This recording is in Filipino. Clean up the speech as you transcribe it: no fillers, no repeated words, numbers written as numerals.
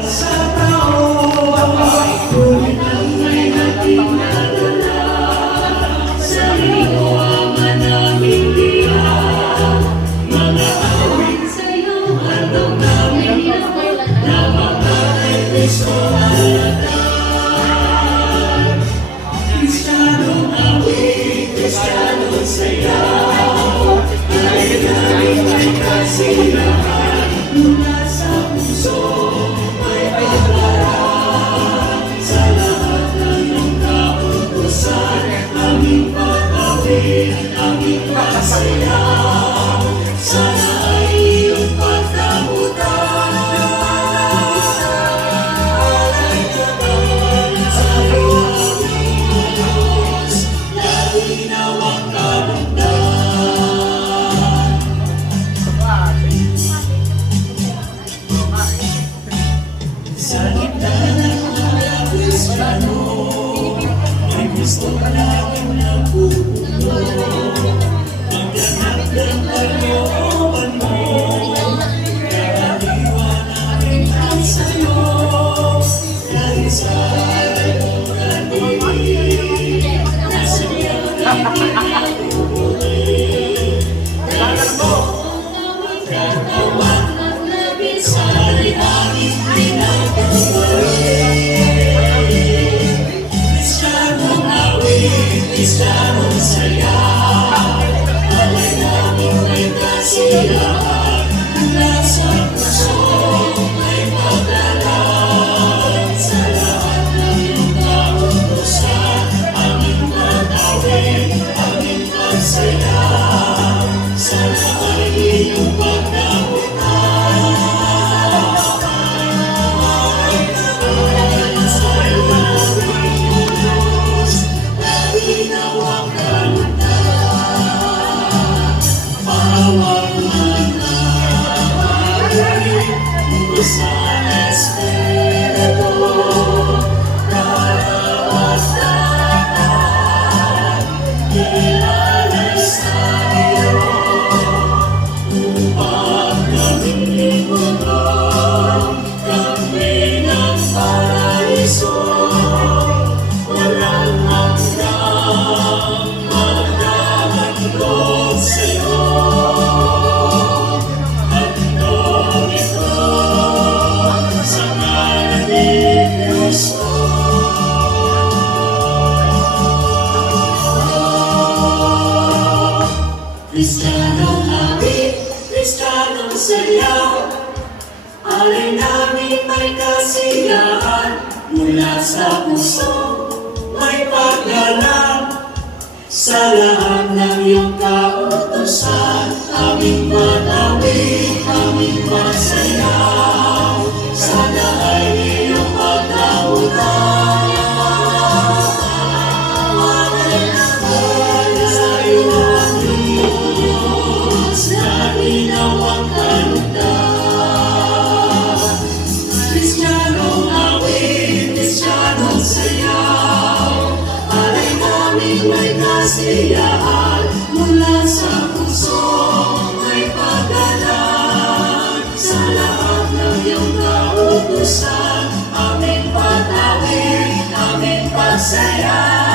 Sa tao, ngunit ang may natinadala sa iyo ang manaming diyan. Mga awit sa'yo, handog namin na mga kay Kristo alatan. Kristiyanong awit, Kristiyanong sayaw, ay namin may kasiyahan mula sa puso. Aming pasayaw, sana ay iyong pagkamutan. Alay na naman sa iyong Diyos, lalinaw ang kalugdan. Sa gitna ng mga Kristiyano, may gusto namin na pupuno. Magganap ng kalooban mo, karaniwananin ang sa'yo. Dahil sa iyong kanili, nasa iyong pinatuloy. Dahil mo ang katawan at labis sa lihanin pinatuloy. Kristyanong awit, Kristyanong sayaw, alay namin may kasiyahan, mula sa puso may pagdalan. Sa lahat ng iyong kautusan, aming pag-awit, aming pagsayaw, sana ay iyong pagkamutan. Ay naman sa iyong Diyos, lalinaw ang kalugdan. Pawang manawagin mo sa Espiritu, karawatan, ilalay sa iyo, upang kaming lipunan, kami ng paraiso, walang hanggang maghahandog sa'yo. Handog ito sa ngalan ni Kristo. Kristyanong awit, Kristyanong sayaw, alay namin may kasiyahan, mula sa puso may paggalang. Sa lahat ng iyong kautusan, aming matawid, aming masayaw, sana ay iyong pagkamutan. Alay naman sa iyong Diyos, lalinaw ang kalugdan. Kristyanong awit, Kristyanong sayaw, alay namin may kasiyahan, mula sa puso may paggalang. Sa lahat ng iyong kautusan, aming patawid, aming pagsayaw.